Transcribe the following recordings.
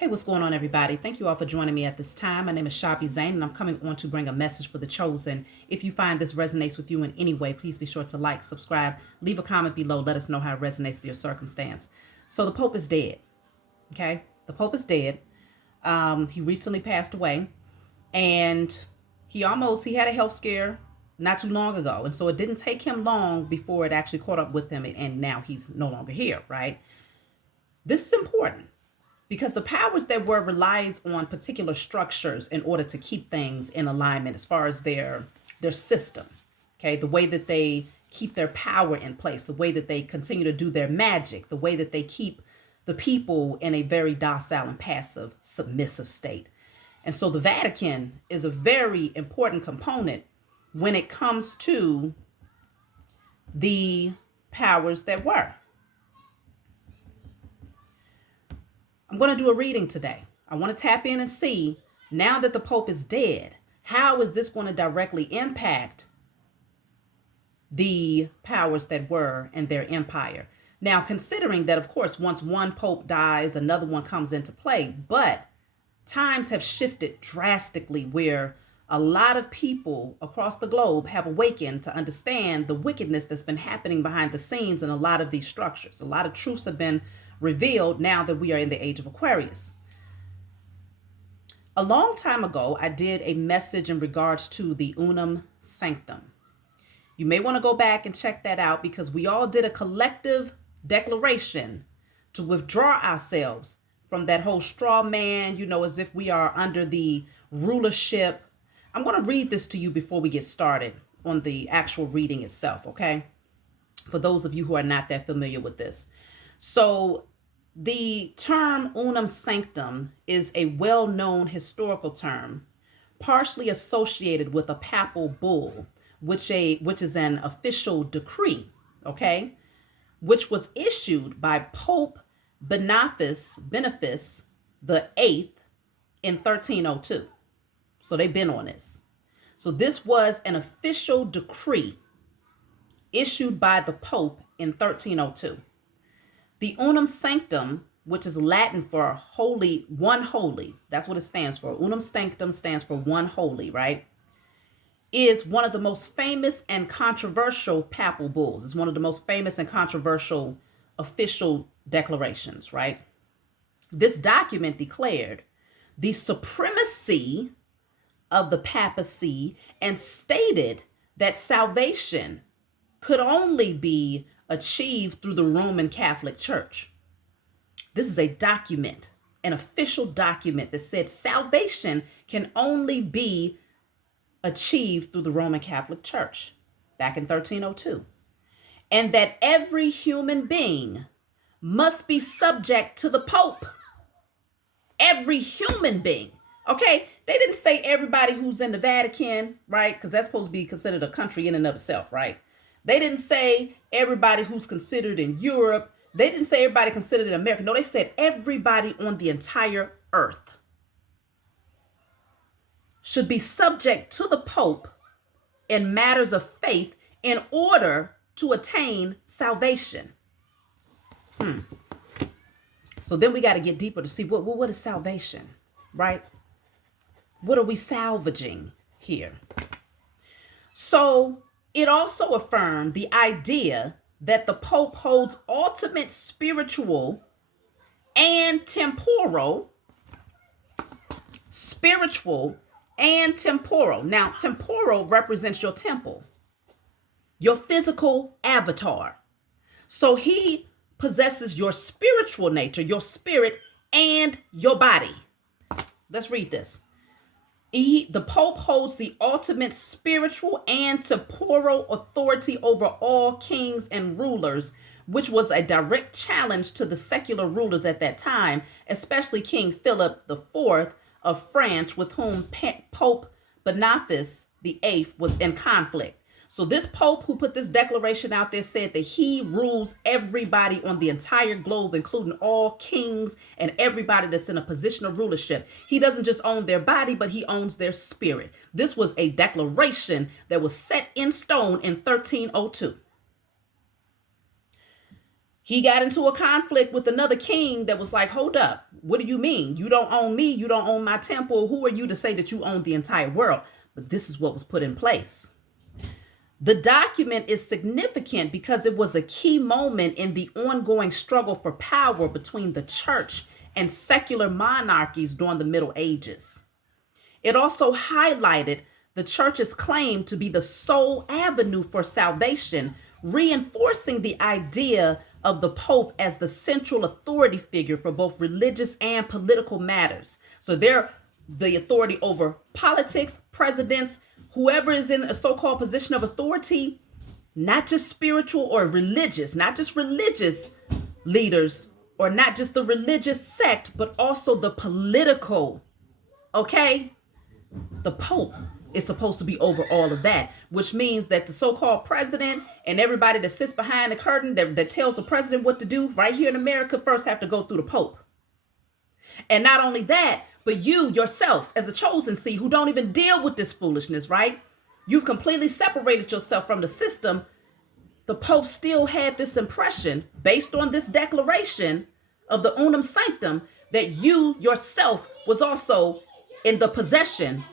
Hey, what's going on, everybody? Thank you all for joining me at this time. My name is Shavi Zain, and I'm coming on to bring a message for the chosen. If you find this resonates with you in any way, please be sure to like, subscribe, leave a comment below. Let us know how it resonates with your circumstance. So the Pope is dead. Okay, the Pope is dead. He recently passed away, and he had a health scare not too long ago, and so it didn't take him long before it actually caught up with him, and now he's no longer here. Right? This is important because the powers that were relies on particular structures in order to keep things in alignment as far as their system. Okay, the way that they keep their power in place, the way that they continue to do their magic, the way that they keep the people in a very docile and passive submissive state. And so the Vatican is a very important component when it comes to the powers that were. I'm going to do a reading today. I want to tap in and see, now that the Pope is dead, how is this going to directly impact the powers that were and their empire? Now, considering that, of course, once one Pope dies, another one comes into play, but times have shifted drastically where a lot of people across the globe have awakened to understand the wickedness that's been happening behind the scenes in a lot of these structures. A lot of truths have been revealed now that we are in the age of Aquarius. A long time ago, I did a message in regards to the Unam Sanctum. You may want to go back and check that out because we all did a collective declaration to withdraw ourselves from that whole straw man, as if we are under the rulership. I'm going to read this to you before we get started on the actual reading itself, okay? For those of you who are not that familiar with this. So the term Unam Sanctum is a well-known historical term, partially associated with a papal bull, which is an official decree, okay, which was issued by Pope Boniface the Eighth in 1302. So they've been on this. So this was an official decree issued by the Pope in 1302. The Unam Sanctum, which is Latin for holy, one holy, that's what it stands for. Unam Sanctum stands for one holy, right? Is one of the most famous and controversial papal bulls. It's one of the most famous and controversial official declarations, right? This document declared the supremacy of the papacy and stated that salvation could only be achieved through the Roman Catholic Church. This is a document, an official document that said salvation can only be achieved through the Roman Catholic Church back in 1302. And that every human being must be subject to the Pope. Every human being. Okay, they didn't say everybody who's in the Vatican, right? Because that's supposed to be considered a country in and of itself, right? They didn't say everybody who's considered in Europe. They didn't say everybody considered in America. No, they said everybody on the entire earth should be subject to the Pope in matters of faith in order to attain salvation. So then we got to get deeper to see what is salvation, right? What are we salvaging here? So it also affirmed the idea that the Pope holds ultimate spiritual and temporal. Now, temporal represents your temple, your physical avatar. So he possesses your spiritual nature, your spirit, and your body. Let's read this. The Pope holds the ultimate spiritual and temporal authority over all kings and rulers, which was a direct challenge to the secular rulers at that time, especially King Philip IV of France, with whom Pope Boniface VIII was in conflict. So this Pope who put this declaration out there said that he rules everybody on the entire globe, including all kings and everybody that's in a position of rulership. He doesn't just own their body, but he owns their spirit. This was a declaration that was set in stone in 1302. He got into a conflict with another king that was like, hold up, what do you mean? You don't own me. You don't own my temple. Who are you to say that you own the entire world? But this is what was put in place. The document is significant because it was a key moment in the ongoing struggle for power between the church and secular monarchies during the Middle Ages. It also highlighted the church's claim to be the sole avenue for salvation, reinforcing the idea of the Pope as the central authority figure for both religious and political matters. So they're the authority over politics, presidents, whoever is in a so-called position of authority, not just spiritual or religious, not just religious leaders, or not just the religious sect, but also the political, okay? The Pope is supposed to be over all of that, which means that the so-called president and everybody that sits behind the curtain that tells the president what to do right here in America first have to go through the Pope. And not only that, but you yourself as a chosen seed who don't even deal with this foolishness, right? You've completely separated yourself from the system. The Pope still had this impression based on this declaration of the Unam Sanctum that you yourself was also in the possession,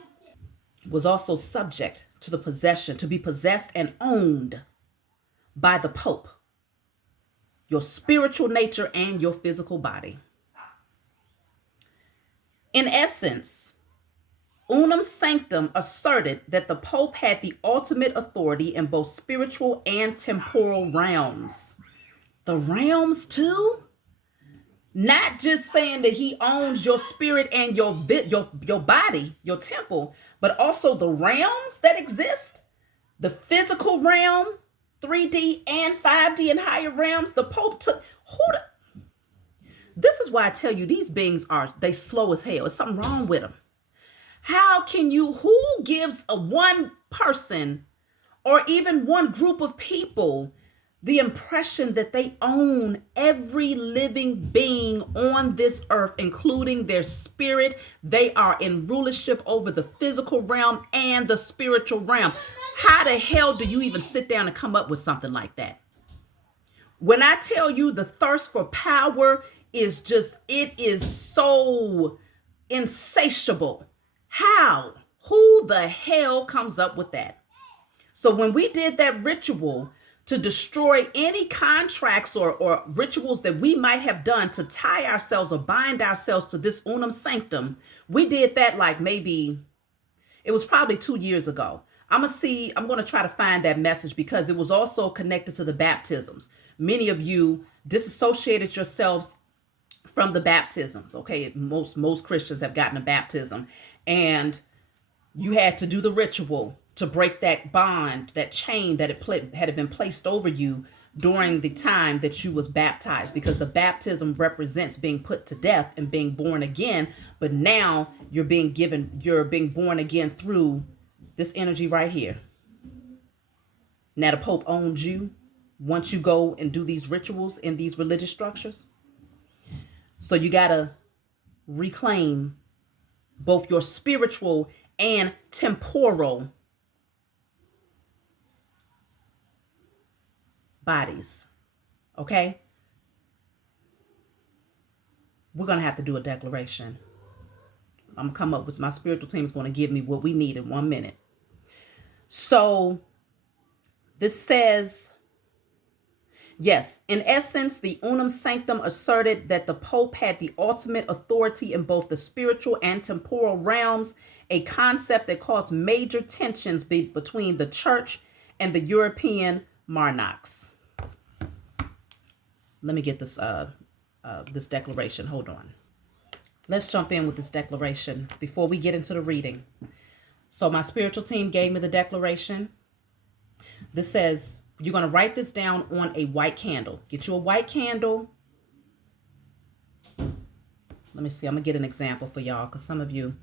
was also subject to the possession, to be possessed and owned by the Pope, your spiritual nature and your physical body. In essence, Unam Sanctum asserted that the Pope had the ultimate authority in both spiritual and temporal realms. The realms too? Not just saying that he owns your spirit and your body, your temple, but also the realms that exist, the physical realm, 3D and 5D and higher realms. The Pope took this is why I tell you these beings they slow as hell. There's something wrong with them. How can who gives a one person or even one group of people the impression that they own every living being on this earth, including their spirit? They are in rulership over the physical realm and the spiritual realm. How the hell do you even sit down and come up with something like that? When I tell you the thirst for power is it is so insatiable. How? Who the hell comes up with that? So when we did that ritual to destroy any contracts or rituals that we might have done to tie ourselves or bind ourselves to this Unam Sanctum, we did that like maybe, it was probably 2 years ago. I'm going to try to find that message because it was also connected to the baptisms. Many of you disassociated yourselves from the baptisms. Okay, most Christians have gotten a baptism, and you had to do the ritual to break that bond, that chain that had been placed over you during the time that you was baptized, because the baptism represents being put to death and being born again. But now you're being born again through this energy right here. Now the Pope owns you once you go and do these rituals in these religious structures. So you got to reclaim both your spiritual and temporal bodies. Okay? We're going to have to do a declaration. I'm going to come up with, my spiritual team is going to give me what we need in 1 minute. So this says, yes, in essence, the Unam Sanctum asserted that the Pope had the ultimate authority in both the spiritual and temporal realms, a concept that caused major tensions between the church and the European monarchs. Let me get this declaration. Hold on. Let's jump in with this declaration before we get into the reading. So my spiritual team gave me the declaration. This says, you're going to write this down on a white candle. Get you a white candle. Let me see. I'm going to get an example for y'all because some of you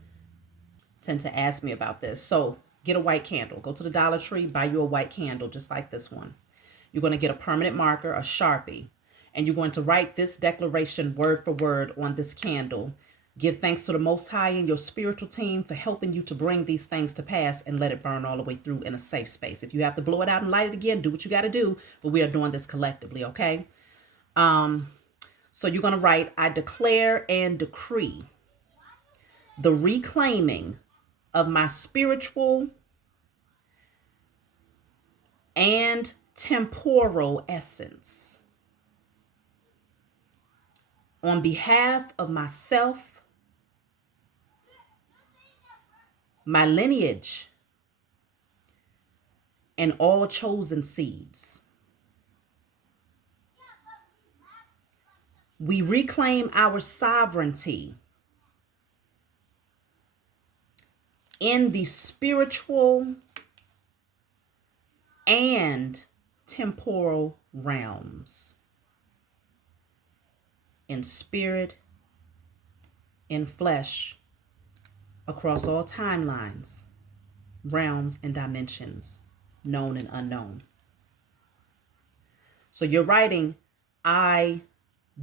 tend to ask me about this. So get a white candle. Go to the Dollar Tree, buy you a white candle just like this one. You're going to get a permanent marker, a Sharpie, and you're going to write this declaration word for word on this candle. Give thanks to the Most High and your spiritual team for helping you to bring these things to pass, and let it burn all the way through in a safe space. If you have to blow it out and light it again, do what you got to do. But we are doing this collectively, okay? So you're going to write, I declare and decree the reclaiming of my spiritual and temporal essence on behalf of myself, my lineage, and all chosen seeds. We reclaim our sovereignty in the spiritual and temporal realms, in spirit, in flesh, across all timelines, realms, and dimensions, known and unknown. So you're writing, I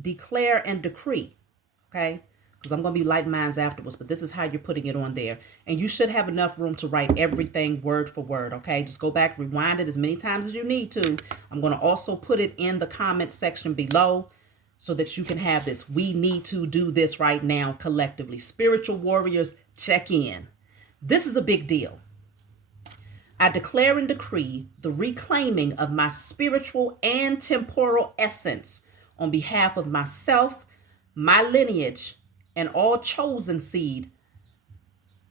declare and decree, okay? Because I'm going to be light minds afterwards, but this is how you're putting it on there. And you should have enough room to write everything word for word, okay? Just go back, rewind it as many times as you need to. I'm going to also put it in the comment section below so that you can have this. We need to do this right now collectively. Spiritual warriors, check in. This is a big deal. I declare and decree the reclaiming of my spiritual and temporal essence on behalf of myself, my lineage, and all chosen seed.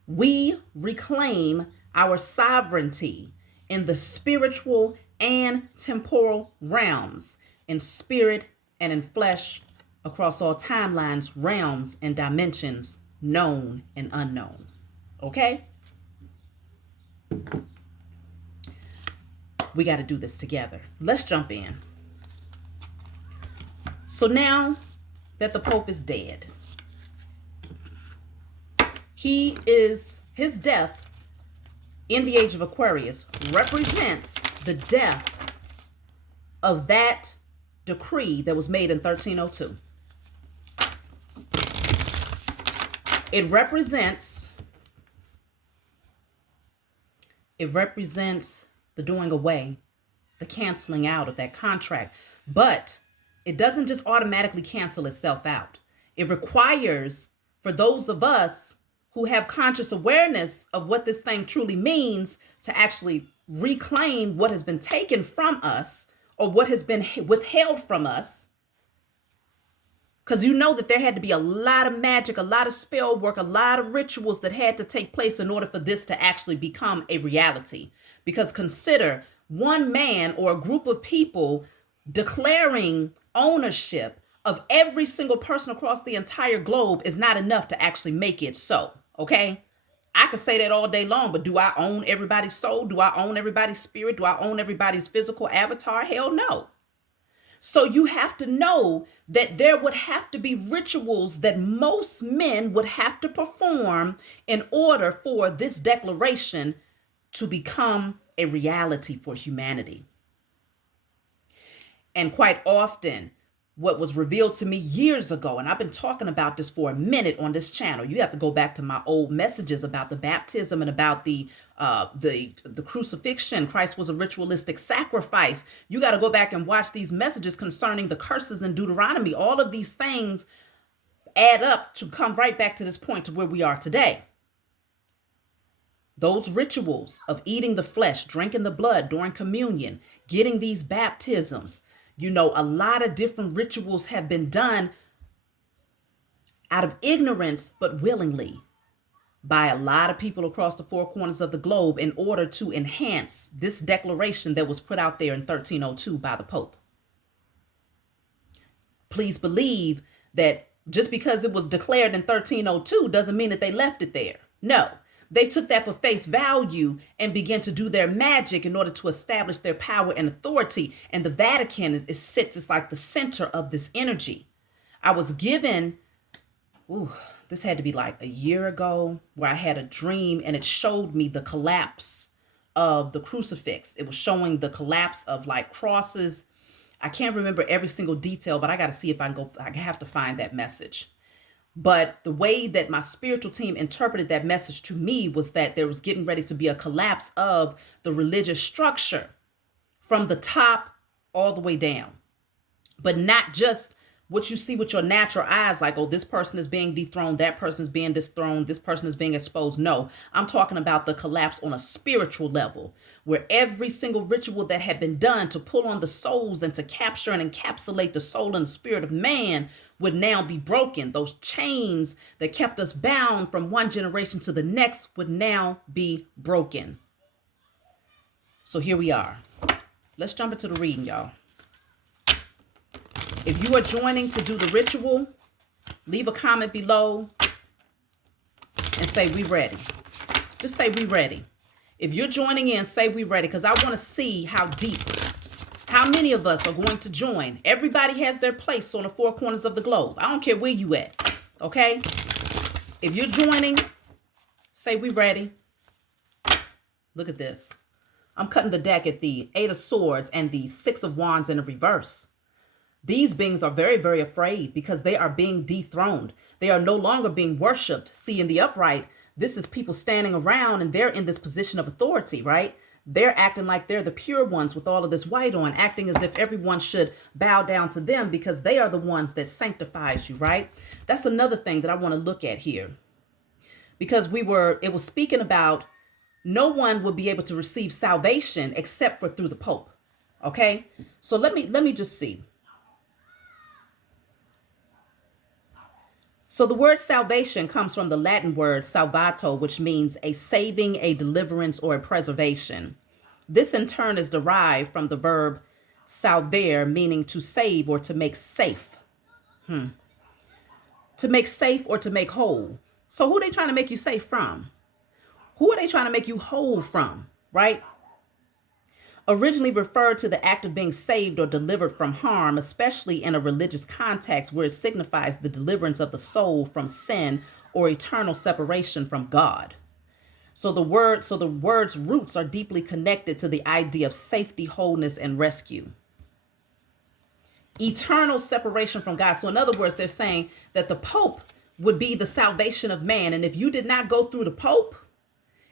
We reclaim our sovereignty in the spiritual and temporal realms, in spirit and in flesh, across all timelines, realms, and dimensions, known and unknown. Okay? We got to do this together. Let's jump in. So now that the Pope is dead, his death in the age of Aquarius represents the death of that decree that was made in 1302. It represents the doing away, the canceling out of that contract. But it doesn't just automatically cancel itself out. It requires, for those of us who have conscious awareness of what this thing truly means, to actually reclaim what has been taken from us or what has been withheld from us. Because you know that there had to be a lot of magic, a lot of spell work, a lot of rituals that had to take place in order for this to actually become a reality. Because consider one man or a group of people declaring ownership of every single person across the entire globe is not enough to actually make it so, okay? I could say that all day long, but do I own everybody's soul? Do I own everybody's spirit? Do I own everybody's physical avatar? Hell no. So you have to know that there would have to be rituals that most men would have to perform in order for this declaration to become a reality for humanity. And quite often, what was revealed to me years ago, and I've been talking about this for a minute on this channel. You have to go back to my old messages about the baptism and about the crucifixion. Christ was a ritualistic sacrifice. You got to go back and watch these messages concerning the curses in Deuteronomy. All of these things add up to come right back to this point to where we are today. Those rituals of eating the flesh, drinking the blood during communion, getting these baptisms, you know, a lot of different rituals have been done out of ignorance, but willingly, by a lot of people across the four corners of the globe in order to enhance this declaration that was put out there in 1302 by the Pope. Please believe that just because it was declared in 1302 doesn't mean that they left it there. No. They took that for face value and began to do their magic in order to establish their power and authority. And the Vatican it's like the center of this energy. I was given, this had to be like a year ago, where I had a dream and it showed me the collapse of the crucifix. It was showing the collapse of like crosses. I can't remember every single detail, but I got to see if I have to find that message. But the way that my spiritual team interpreted that message to me was that there was getting ready to be a collapse of the religious structure from the top all the way down. but not just what you see with your natural eyes, like, oh, this person is being dethroned, that person is being dethroned, this person is being exposed. No, I'm talking about the collapse on a spiritual level, where every single ritual that had been done to pull on the souls and to capture and encapsulate the soul and the spirit of man would now be broken. Those chains that kept us bound from one generation to the next would now be broken. So here we are. Let's jump into the reading, y'all. If you are joining to do the ritual, leave a comment below and say we ready. Just say we ready. If you're joining in, say we ready, because I want to see how deep, how many of us are going to join. Everybody has their place on the four corners of the globe. I don't care where you at, okay? If you're joining, say we ready. Look at this. I'm cutting the deck at the 8 of Swords and the 6 of Wands in the reverse. These beings are very, very afraid because they are being dethroned. They are no longer being worshipped. See, in the upright, this is people standing around and they're in this position of authority, right? They're acting like they're the pure ones with all of this white on, acting as if everyone should bow down to them because they are the ones that sanctifies you, right? That's another thing that I want to look at here. Because it was speaking about no one will be able to receive salvation except for through the Pope. Okay? So let me just see. So the word salvation comes from the Latin word salvato, which means a saving, a deliverance, or a preservation. This in turn is derived from the verb salvare, meaning to save or to make safe. To make safe or to make whole. So who are they trying to make you safe from? Who are they trying to make you whole from, right? Originally referred to the act of being saved or delivered from harm, especially in a religious context where it signifies the deliverance of the soul from sin or eternal separation from God. So the word's roots are deeply connected to the idea of safety, wholeness, and rescue. Eternal separation from God. So in other words, they're saying that the Pope would be the salvation of man. And if you did not go through the Pope,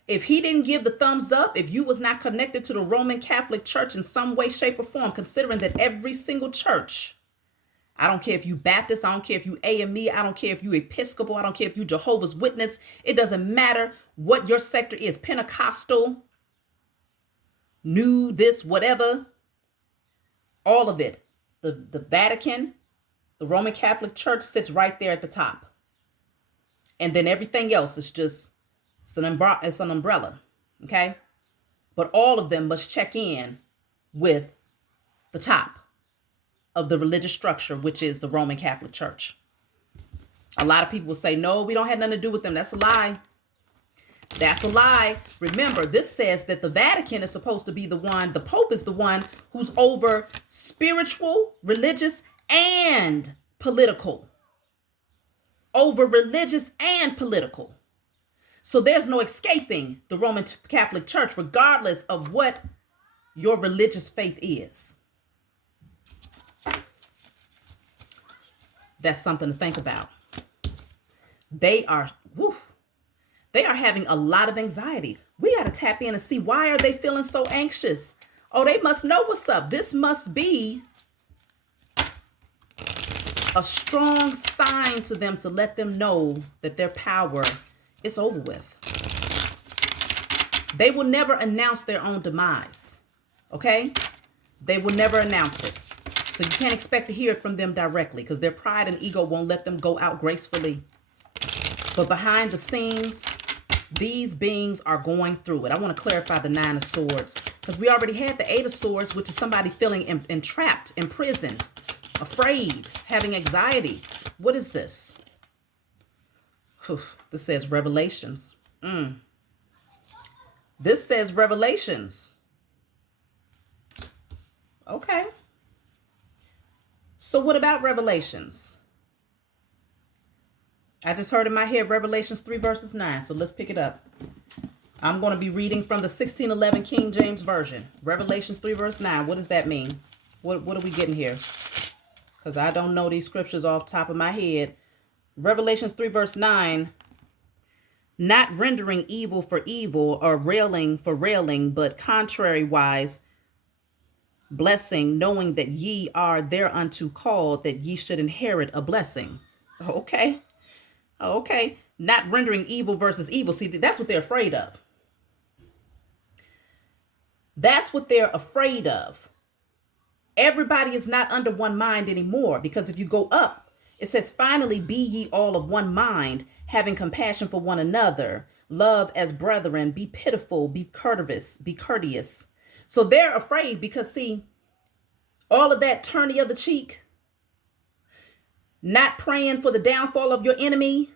if he didn't give the thumbs up, if you was not connected to the Roman Catholic Church in some way, shape, or form, considering that every single church, I don't care if you Baptist, I don't care if you AME, I don't care if you Episcopal, I don't care if you Jehovah's Witness, it doesn't matter what your sector is, Pentecostal, new, this, whatever, all of it. The Vatican, the Roman Catholic Church sits right there at the top. And then everything else is just, it's an umbrella, okay? But all of them must check in with the top of the religious structure, which is the Roman Catholic Church. A lot of people will say, no, we don't have nothing to do with them. That's a lie. That's a lie. Remember, this says that the Vatican is supposed to be the one, the Pope is the one who's over spiritual, religious, and political. Over religious and political. So there's no escaping the Roman Catholic Church, regardless of what your religious faith is. That's something to think about. They are having a lot of anxiety. We got to tap in and see, why are they feeling so anxious? Oh, they must know what's up. This must be a strong sign to them to let them know that their power is over with. They will never announce their own demise. Okay? They will never announce it. So you can't expect to hear it from them directly because their pride and ego won't let them go out gracefully. But behind the scenes, these beings are going through it. I want to clarify the 9 of Swords because we already had the 8 of Swords, which is somebody feeling entrapped, imprisoned, afraid, having anxiety. What is this? This says Revelations. This says Revelations. Okay. So what about Revelations? I just heard in my head Revelations 3 verses 9. So let's pick it up. I'm going to be reading from the 1611 King James Version. Revelations 3 verse 9. What does that mean? What are we getting here? Because I don't know these scriptures off the top of my head. Revelations 3 verse 9. Not rendering evil for evil or railing for railing, but contrariwise, blessing, knowing that ye are thereunto called, that ye should inherit a blessing. Okay. Okay. Not rendering evil versus evil. See, that's what they're afraid of. That's what they're afraid of. Everybody is not under one mind anymore, because if you go up, it says, finally be ye all of one mind, having compassion for one another, love as brethren, be pitiful, be courteous, be courteous. So they're afraid because, see, all of that turning of the cheek, not praying for the downfall of your enemy,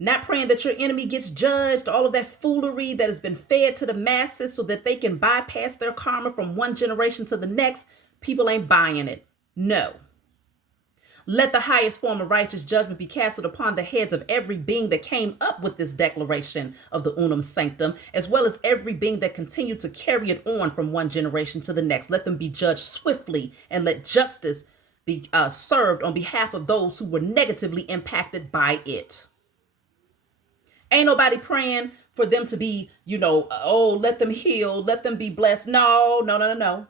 not praying that your enemy gets judged, all of that foolery that has been fed to the masses so that they can bypass their karma from one generation to the next. People ain't buying it. No. Let the highest form of righteous judgment be casted upon the heads of every being that came up with this declaration of the Unam Sanctum, as well as every being that continued to carry it on from one generation to the next. Let them be judged swiftly, and let justice be served on behalf of those who were negatively impacted by it. Ain't nobody praying for them to be, oh, let them heal, let them be blessed. No, no, no, no, no.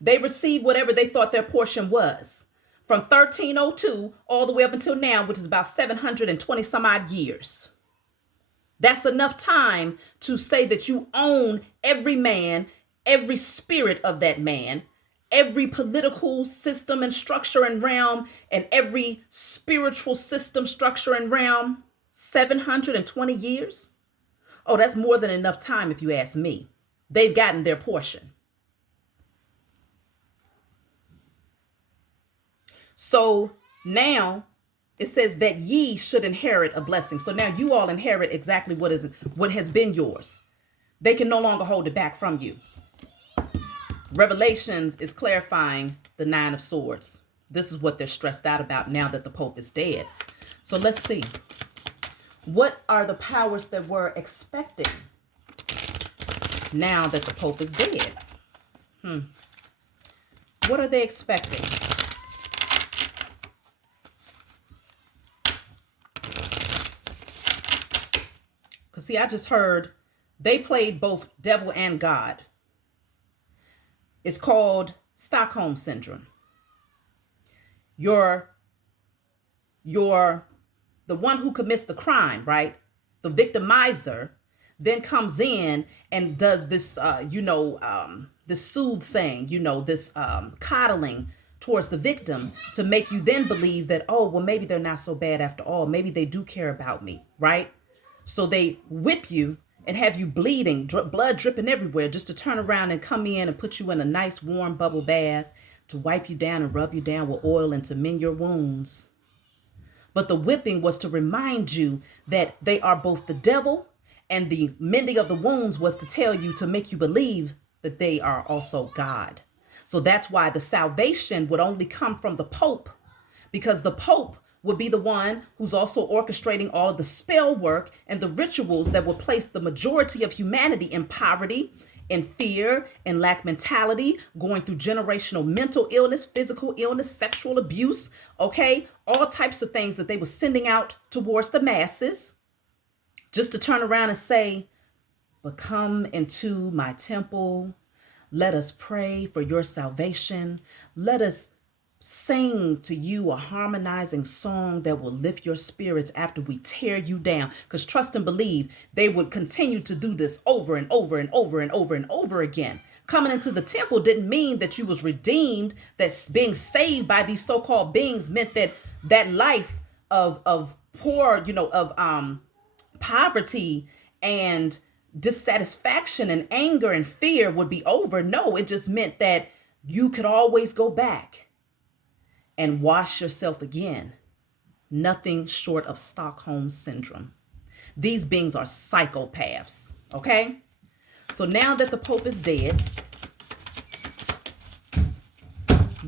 They received whatever they thought their portion was. From 1302 all the way up until now, which is about 720 some odd years. That's enough time to say that you own every man, every spirit of that man, every political system and structure and realm, and every spiritual system, structure, and realm. 720 years? Oh, that's more than enough time if you ask me. They've gotten their portion. So now it says that ye should inherit a blessing. So now you all inherit exactly what has been yours. They can no longer hold it back from you. Revelations is clarifying the 9 of Swords. This is what they're stressed out about now that the Pope is dead. So let's see. What are the powers that we're expecting now that the Pope is dead? What are they expecting? Because, see, I just heard they played both devil and God. It's called Stockholm Syndrome. You're the one who commits the crime, right? The victimizer then comes in and does this, this soothsaying, this coddling towards the victim to make you then believe that, oh, well, maybe they're not so bad after all. Maybe they do care about me, right? So they whip you and have you bleeding, blood dripping everywhere, just to turn around and come in and put you in a nice warm bubble bath to wipe you down and rub you down with oil and to mend your wounds. But the whipping was to remind you that they are both the devil, and the mending of the wounds was to tell you, to make you believe that they are also God. So that's why the salvation would only come from the Pope, because the Pope would be the one who's also orchestrating all of the spell work and the rituals that will place the majority of humanity in poverty, in fear, in lack mentality, going through generational mental illness, physical illness, sexual abuse, okay? All types of things that they were sending out towards the masses, just to turn around and say, but come into my temple. Let us pray for your salvation. Let us sing to you a harmonizing song that will lift your spirits after we tear you down. Because trust and believe, they would continue to do this over and over and over and over and over again. Coming into the temple didn't mean that you was redeemed, that being saved by these so-called beings meant that that life of poor, of poverty and dissatisfaction and anger and fear would be over. No, it just meant that you could always go back and wash yourself again. Nothing short of Stockholm Syndrome. These beings are psychopaths, okay? So now that the Pope is dead,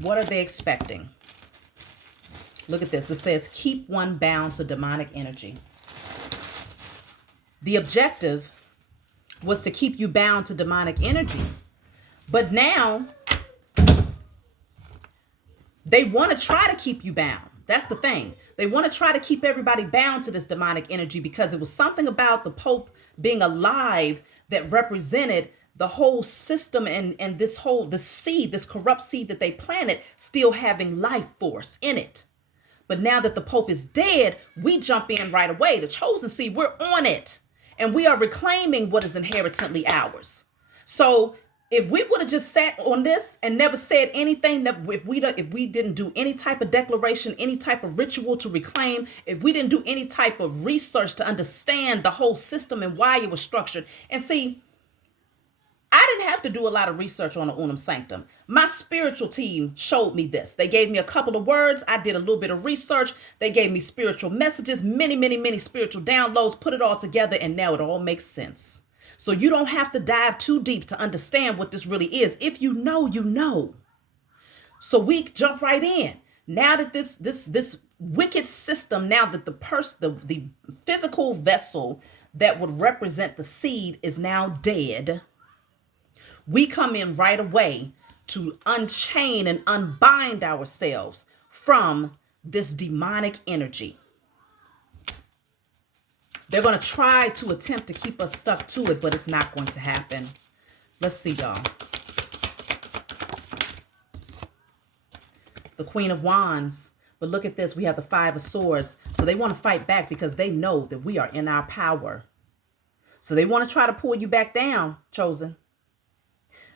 what are they expecting? Look at this. It says, keep one bound to demonic energy. The objective was to keep you bound to demonic energy. But now they want to try to keep you bound. That's the thing. They want to try to keep everybody bound to this demonic energy because it was something about the Pope being alive that represented the whole system and the seed, this corrupt seed that they planted, still having life force in it. But now that the Pope is dead, we jump in right away. The chosen seed, we're on it. And we are reclaiming what is inherently ours. So if we would have just sat on this and never said anything, if we didn't do any type of declaration, any type of ritual to reclaim, if we didn't do any type of research to understand the whole system and why it was structured. And see, I didn't have to do a lot of research on the Unam Sanctum. My spiritual team showed me this. They gave me a couple of words. I did a little bit of research. They gave me spiritual messages, many spiritual downloads, put it all together, and now it all makes sense. So you don't have to dive too deep to understand what this really is. If you know, you know. So we jump right in. Now that this wicked system, now that the physical vessel that would represent the seed is now dead, we come in right away to unchain and unbind ourselves from this demonic energy. They're going to try to attempt to keep us stuck to it, but it's not going to happen. Let's see, y'all. The Queen of Wands. But look at this. We have the Five of Swords. So they want to fight back because they know that we are in our power. So they want to try to pull you back down, chosen.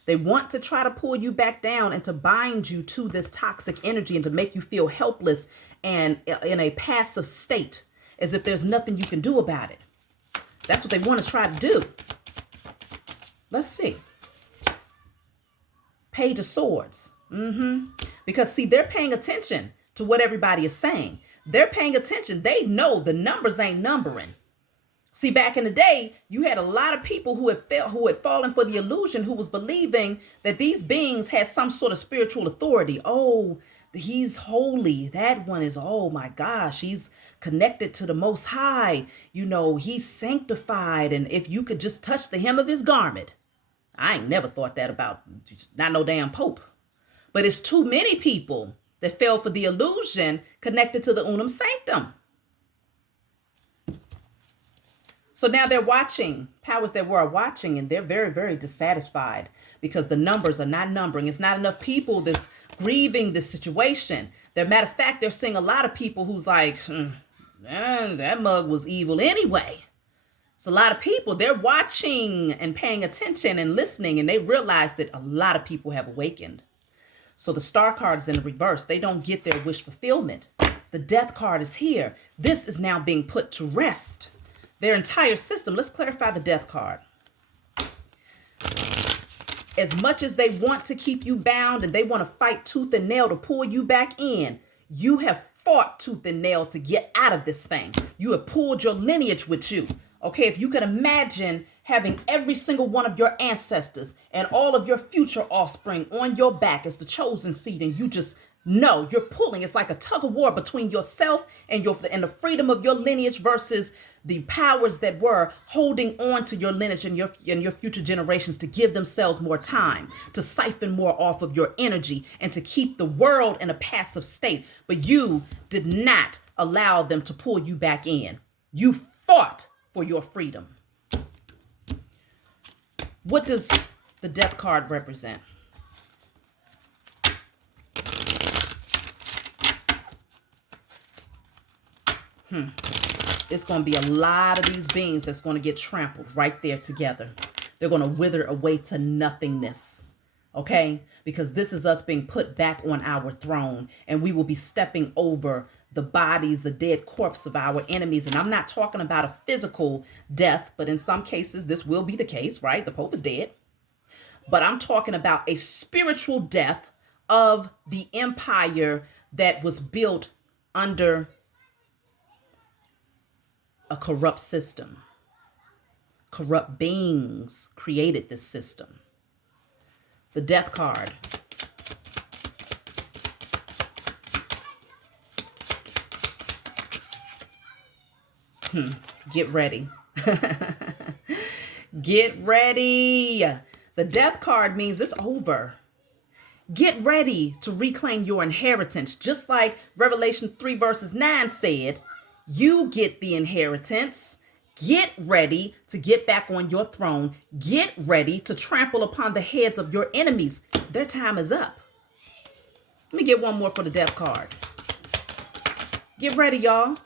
They want to try to pull you back down and to bind you to this toxic energy and to make you feel helpless and in a passive state, as if there's nothing you can do about it. That's what they want to try to do. Let's see. Page of Swords. Because, see, they're paying attention to what everybody is saying. They're paying attention. They know the numbers ain't numbering. See, back in the day, you had a lot of people who had fallen for the illusion, who was believing that these beings had some sort of spiritual authority. Oh, he's holy. That one is, oh my gosh, he's connected to the Most High. You know, he's sanctified. And if you could just touch the hem of his garment. I ain't never thought that about not no damn Pope. But it's too many people that fell for the illusion connected to the Unam Sanctum. So now they're watching, powers that were watching, and they're very dissatisfied because the numbers are not numbering. It's not enough people that's grieving this situation. Matter of fact, they're seeing a lot of people who's like, man, that mug was evil anyway. It's a lot of people. They're watching and paying attention and listening, and they realize that a lot of people have awakened. So the Star card is in the reverse. They don't get their wish fulfillment. The Death card is here. This is now being put to rest. Their entire system. Let's clarify the Death card. As much as they want to keep you bound and they want to fight tooth and nail to pull you back in, you have fought tooth and nail to get out of this thing. You have pulled your lineage with you. Okay, if you could imagine having every single one of your ancestors and all of your future offspring on your back as the chosen seed, and you just know you're pulling. It's like a tug of war between yourself and the freedom of your lineage versus the powers that were holding on to your lineage and your future generations to give themselves more time, to siphon more off of your energy and to keep the world in a passive state. But you did not allow them to pull you back in. You fought for your freedom. What does the Death card represent? It's going to be a lot of these beings that's going to get trampled right there together. They're going to wither away to nothingness. Okay? Because this is us being put back on our throne, and we will be stepping over the bodies, the dead corpse of our enemies. And I'm not talking about a physical death, but in some cases, this will be the case, right? The Pope is dead. But I'm talking about a spiritual death of the empire that was built under a corrupt system. Corrupt beings created this system. The Death card. Get ready. Get ready. The Death card means it's over. Get ready to reclaim your inheritance. Just like Revelation 3 verses 9 said, you get the inheritance. Get ready to get back on your throne. Get ready to trample upon the heads of your enemies. Their time is up. Let me get one more for the death card. Get ready, y'all.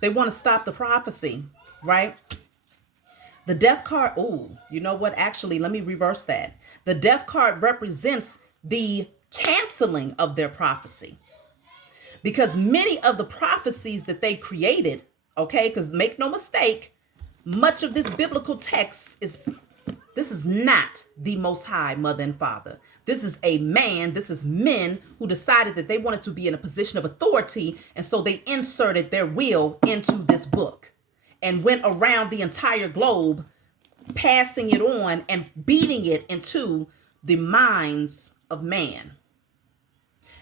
They want to stop the prophecy, right? The death card, oh, you know what? Actually, let me reverse that. The death card represents the canceling of their prophecy. Because many of the prophecies that they created, okay, because make no mistake, much of this biblical text this is not the Most High Mother and Father. This is this is men who decided that they wanted to be in a position of authority. And so they inserted their will into this book and went around the entire globe, passing it on and beating it into the minds of man.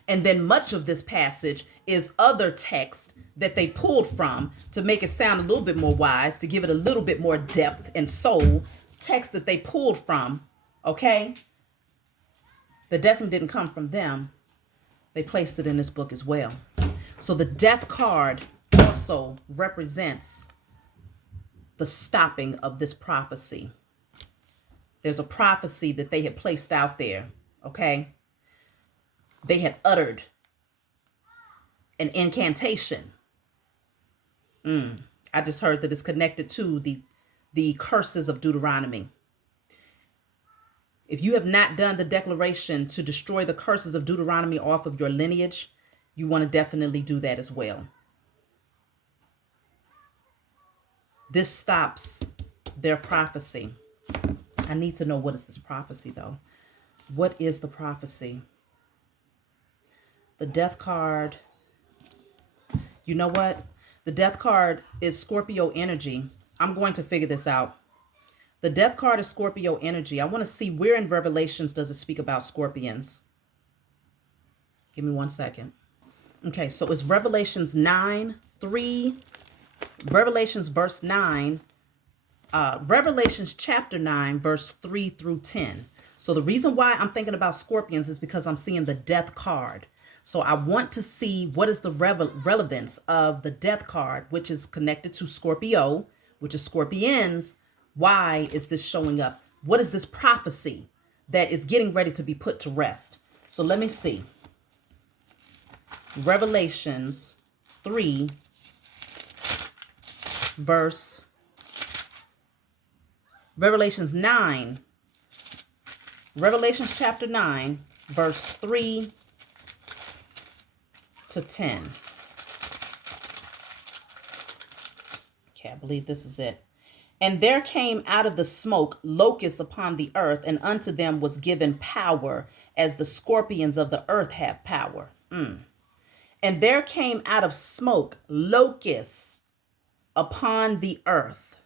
And then much of this passage is other text that they pulled from to make it sound a little bit more wise, to give it a little bit more depth and soul. Text that they pulled from, okay? That definitely didn't come from them. They placed it in this book as well. So the death card also represents the stopping of this prophecy. There's a prophecy that they had placed out there, okay? They had uttered an incantation. I just heard that it's connected to the curses of Deuteronomy. If you have not done the declaration to destroy the curses of Deuteronomy off of your lineage, you want to definitely do that as well. This stops their prophecy. I need to know, what is this prophecy though? What is the prophecy? The death card. You know what? The death card is Scorpio energy. I'm going to figure this out. The death card is Scorpio energy. I want to see where in Revelations does it speak about scorpions. Give me 1 second. Okay, so it's Revelations 9:3, Revelations verse 9, Revelations chapter 9, verse 3 through 10. So the reason why I'm thinking about scorpions is because I'm seeing the death card. So I want to see what is the relevance of the death card, which is connected to Scorpio, which is scorpions. Why is this showing up? What is this prophecy that is getting ready to be put to rest? So let me see. Revelations 3, Revelations chapter 9, verse 3 to 10. Okay, I believe this is it. And there came out of the smoke locusts upon the earth, and unto them was given power, as the scorpions of the earth have power. And there came out of smoke locusts upon the earth.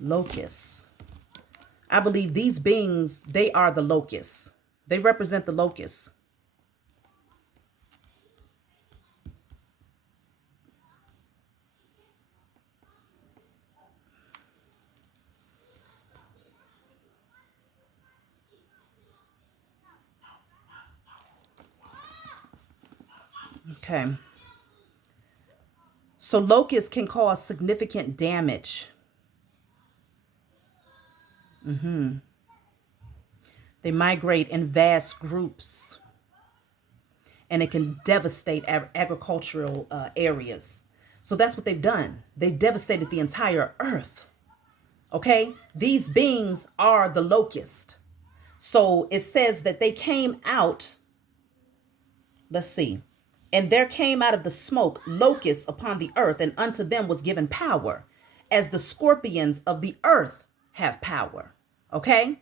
Locusts. I believe these beings, they are the locusts. They represent the locusts. Okay. So locusts can cause significant damage. They migrate in vast groups, and it can devastate agricultural areas. So that's what they've done. They've devastated the entire earth. Okay? These beings are the locust. So it says that they came out. Let's see. And there came out of the smoke locusts upon the earth, and unto them was given power, as the scorpions of the earth have power. Okay?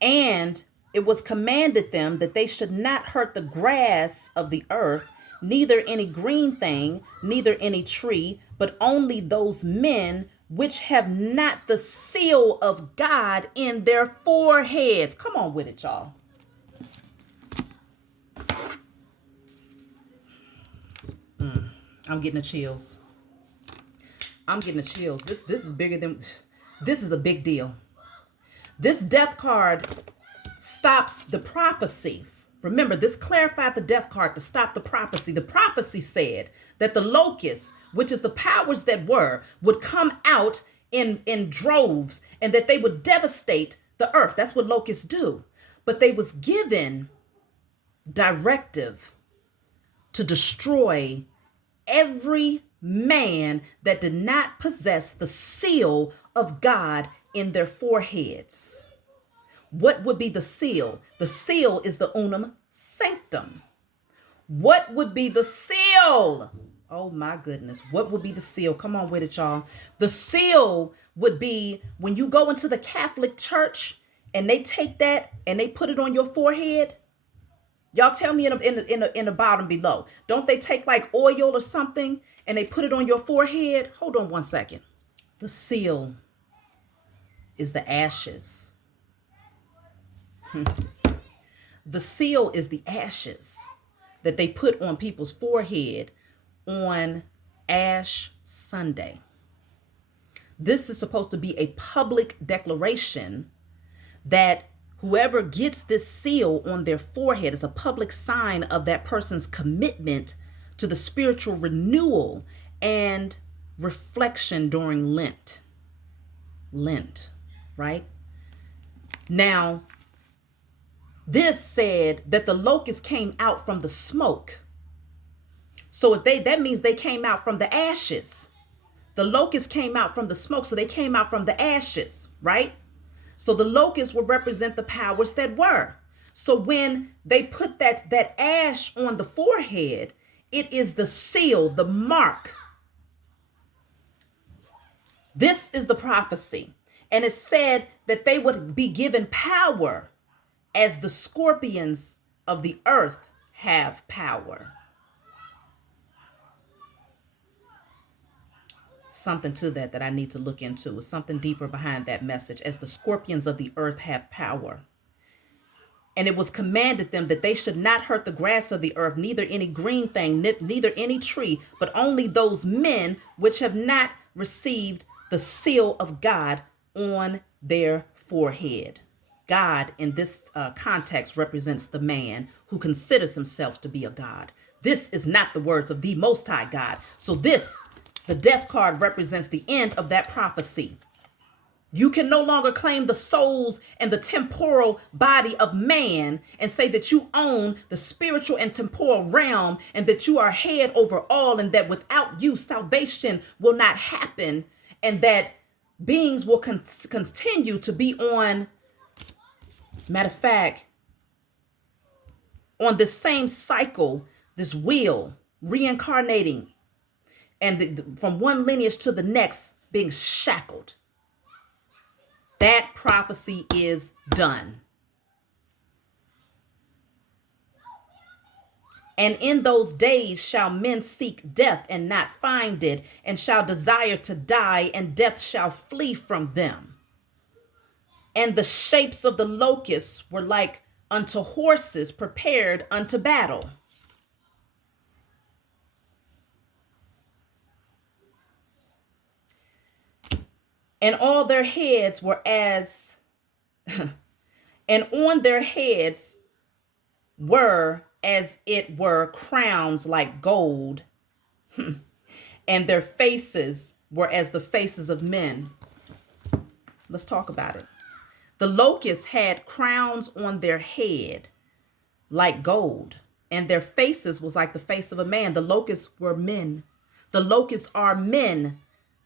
And it was commanded them that they should not hurt the grass of the earth, neither any green thing, neither any tree, but only those men which have not the seal of God in their foreheads. Come on with it, y'all. I'm getting the chills. This is bigger than, this is a big deal. This death card stops the prophecy Remember, this clarified the death card to stop the prophecy. The prophecy said that the locusts, which is the powers that were, would come out in droves and that they would devastate the earth. That's what locusts do. But they was given directive to destroy every man that did not possess the seal of God in their foreheads. What would be the seal? The seal is the Unam Sanctum. What would be the seal? Oh my goodness. What would be the seal? Come on with it, y'all. The seal would be when you go into the Catholic Church and they take that and they put it on your forehead. Y'all tell me in the bottom below. Don't they take like oil or something and they put it on your forehead? Hold on one second. The seal is the ashes. The seal is the ashes that they put on people's forehead on Ash Sunday. This is supposed to be a public declaration that whoever gets this seal on their forehead is a public sign of that person's commitment to the spiritual renewal and reflection during Lent. Lent, right? Now, this said that the locusts came out from the smoke. So that means they came out from the ashes. The locusts came out from the smoke, so they came out from the ashes, right? So the locusts will represent the powers that were. So when they put that ash on the forehead, it is the seal, the mark. This is the prophecy. And it said that they would be given power as the scorpions of the earth have power. Something to that I need to look into. Is something deeper behind that message. As the scorpions of the earth have power. And it was commanded them that they should not hurt the grass of the earth, neither any green thing, neither any tree, but only those men which have not received the seal of God on their forehead. God in this context represents the man who considers himself to be a god. This is not the words of the Most High God. So the death card represents the end of that prophecy. You can no longer claim the souls and the temporal body of man and say that you own the spiritual and temporal realm and that you are head over all and that without you salvation will not happen and that beings will continue to be on, matter of fact, on this same cycle, this wheel, reincarnating and from one lineage to the next being shackled. That prophecy is done. And in those days shall men seek death and not find it, and shall desire to die, and death shall flee from them. And the shapes of the locusts were like unto horses prepared unto battle. And all their heads were as, and on their heads were as it were crowns like gold, and their faces were as the faces of men. Let's talk about it. The locusts had crowns on their head like gold, and their faces was like the face of a man. The locusts were men. The locusts are men.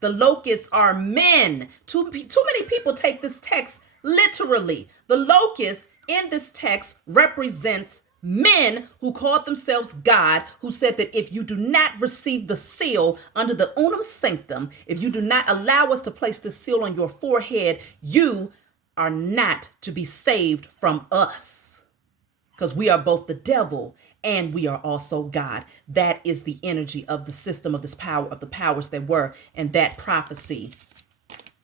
The locusts are men. Too many people take this text literally. The locust in this text represents men who called themselves God, who said that if you do not receive the seal under the Unam Sanctum, if you do not allow us to place the seal on your forehead, you are not to be saved from us. Because we are both the devil and we are also God. That is the energy of the system of this power, of the powers that were. And that prophecy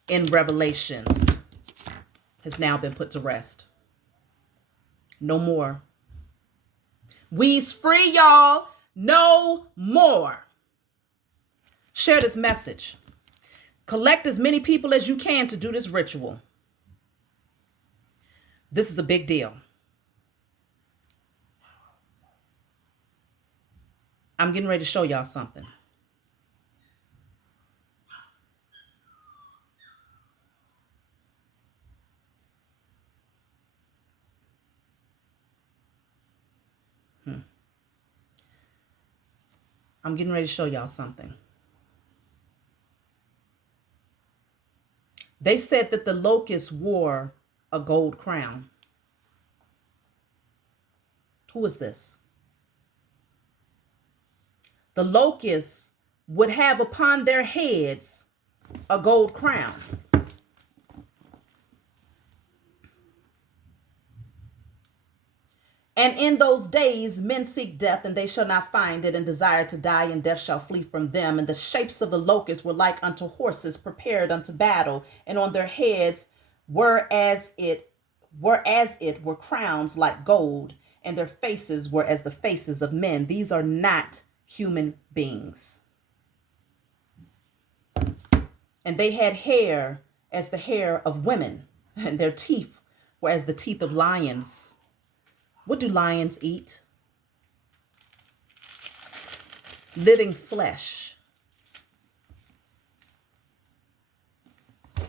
in Revelations has now been put to rest. No more. We's free, y'all. No more. Share this message. Collect as many people as you can to do this ritual. This is a big deal. I'm getting ready to show y'all something. I'm getting ready to show y'all something. They said that the locust wore a gold crown. Who is this? The locusts would have upon their heads a gold crown. And in those days, men seek death, and they shall not find it, and desire to die, and death shall flee from them. And the shapes of the locusts were like unto horses prepared unto battle, and on their heads were as it were crowns like gold, and their faces were as the faces of men. These are not human beings. And they had hair as the hair of women, and their teeth were as the teeth of lions. What do lions eat? Living flesh.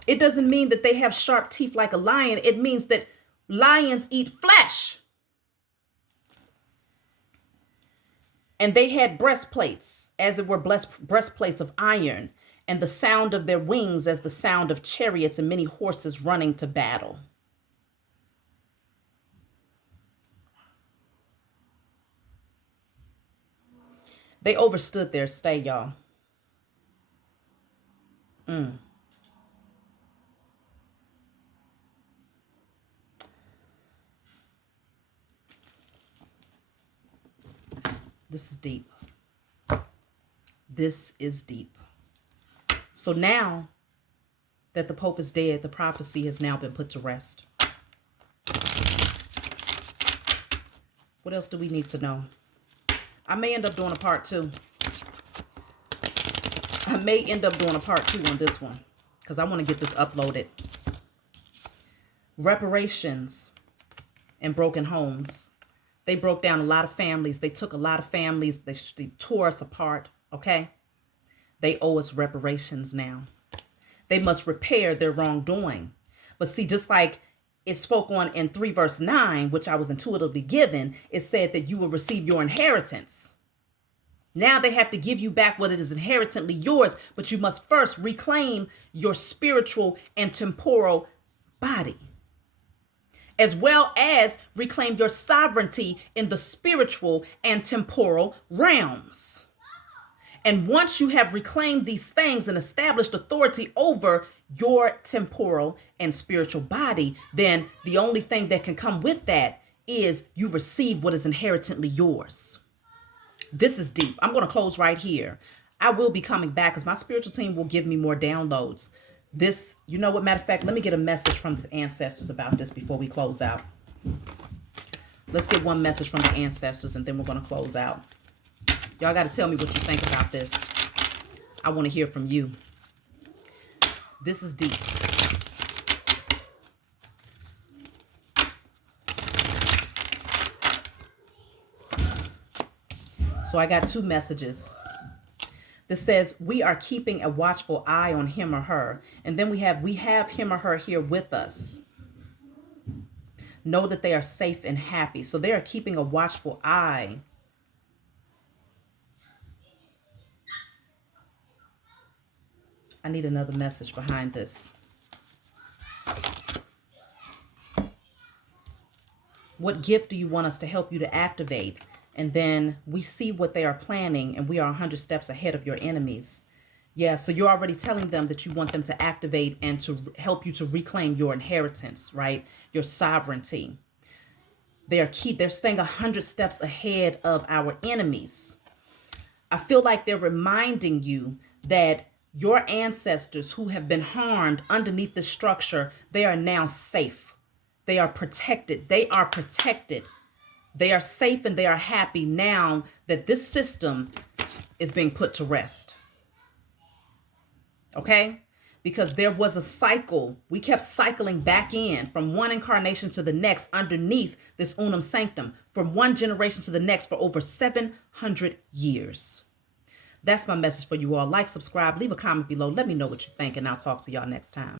It doesn't mean that they have sharp teeth like a lion. It means that lions eat flesh. And they had breastplates, as it were breastplates of iron, and the sound of their wings as the sound of chariots, and many horses running to battle. They overstood their stay, y'all. This is deep. This is deep. So now that the Pope is dead, the prophecy has now been put to rest. What else do we need to know? I may end up doing a part 2. I may end up doing a part 2 on this one because I want to get this uploaded. Reparations and broken homes. They broke down a lot of families. They took a lot of families. They tore us apart, okay? They owe us reparations now. They must repair their wrongdoing. But see, just like it spoke on in 3 verse 9, which I was intuitively given, it said that you will receive your inheritance. Now they have to give you back what it is inherently yours, but you must first reclaim your spiritual and temporal body, as well as reclaim your sovereignty in the spiritual and temporal realms. And once you have reclaimed these things and established authority over your temporal and spiritual body, then the only thing that can come with that is you receive what is inherently yours. This is deep. I'm going to close right here. I will be coming back because my spiritual team will give me more downloads. This, you know what, matter of fact, let me get a message from the ancestors about this before we close out. Let's get one message from the ancestors and then we're going to close out. Y'all got to tell me what you think about this. I want to hear from you. This is deep. So I got 2 messages. This says, we are keeping a watchful eye on him or her. And then we have him or her here with us. Know that they are safe and happy. So they are keeping a watchful eye. I need another message behind this. What gift do you want us to help you to activate? And then we see what they are planning, and we are 100 steps ahead of your enemies. Yeah, so you're already telling them that you want them to activate and to help you to reclaim your inheritance, right? Your sovereignty. They're staying 100 steps ahead of our enemies. I feel like they're reminding you that your ancestors who have been harmed underneath the structure, they are now safe. They are protected. They are protected. They are safe and they are happy now that this system is being put to rest. Okay? because there was a cycle. We kept cycling back in from one incarnation to the next underneath this Unam Sanctum, from one generation to the next for over 700 years. That's my message for you all. Like, subscribe, leave a comment below. Let me know what you think, and I'll talk to y'all next time.